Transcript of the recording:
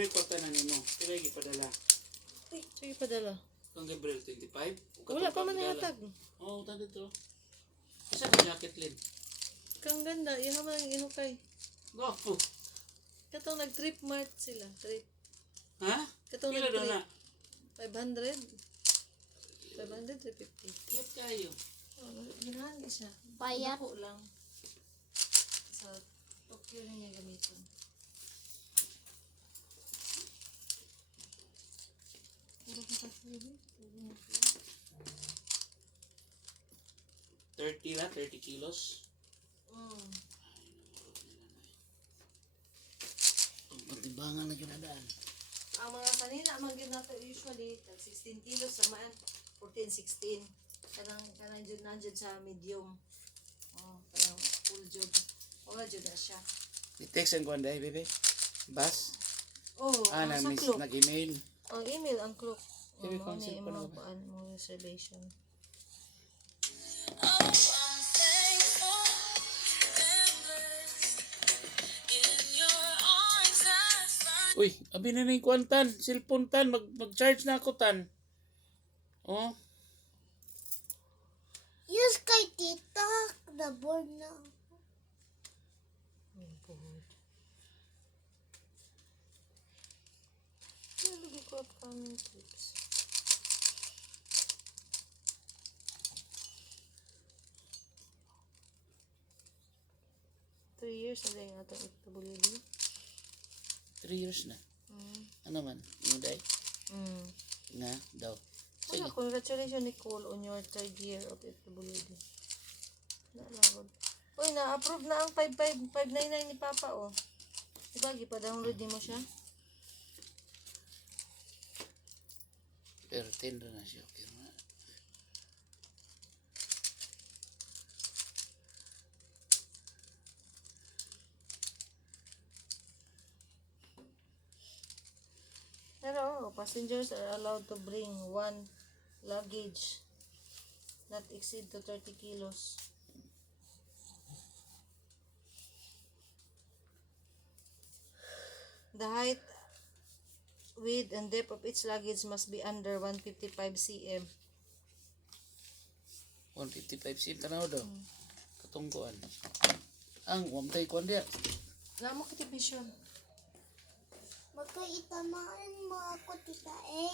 Pinoy kwarta na nimo. Pila yung ipadala? Sige padala. Kang Gabriel, 25? Wala pa man natag. Oo, tanda to. Isa ka jacket, Lin? Kang ganda, iha man ang inukay. Gwapo. Katong nag-trip mart sila, trip. Ha? Katong Pila daw na? 500. 500, 350. Iyot kayo. Ginahan ka siya. Payat. Dako lang. Sa Tokyo na niya gamitin. Puro ka kasi yun. 30 na, 30 kilos. Pagtibangan na yun na daan. Ang mga kanina, ang mga nato usually, 16 kilos sa maan, 14, 16. Kanang dyan nandyan sa medium. Kanang full jud. Wala jud na siya. I-text ang kuwan dahil, bebe? Bas? Sa Na-miss, clock. nag-email. Ang email, ang clock. Sabi ko, ang cellphone mga ako. paan mo reservation. Uy, abi na yung kuwan tan, cellphone tan, mag-charge na ako tan. Oh, Yes, kay tita. Na-board na. Lagi ko upcoming trips. Three years na rin atong FWD. 3 years na. Ano man, yung day? Nga, daw. Sige. Wala, congratulations Nicole on your third year of FWD. Naalagod. Uy, na-approve na ang 599 ni Papa, oh. Diba, gipa-download din mo siya? Pero 10 na siya. Okay na. Pero, passengers are allowed to bring one luggage not exceed to 30 kilos. The height, width, and depth of each luggage must be under 155 cm. 155 cm tanaw daw. Katungkuan. Ang wamtay kuan dia. Namo kita vision. Magkaitamaan mo ako, tita A.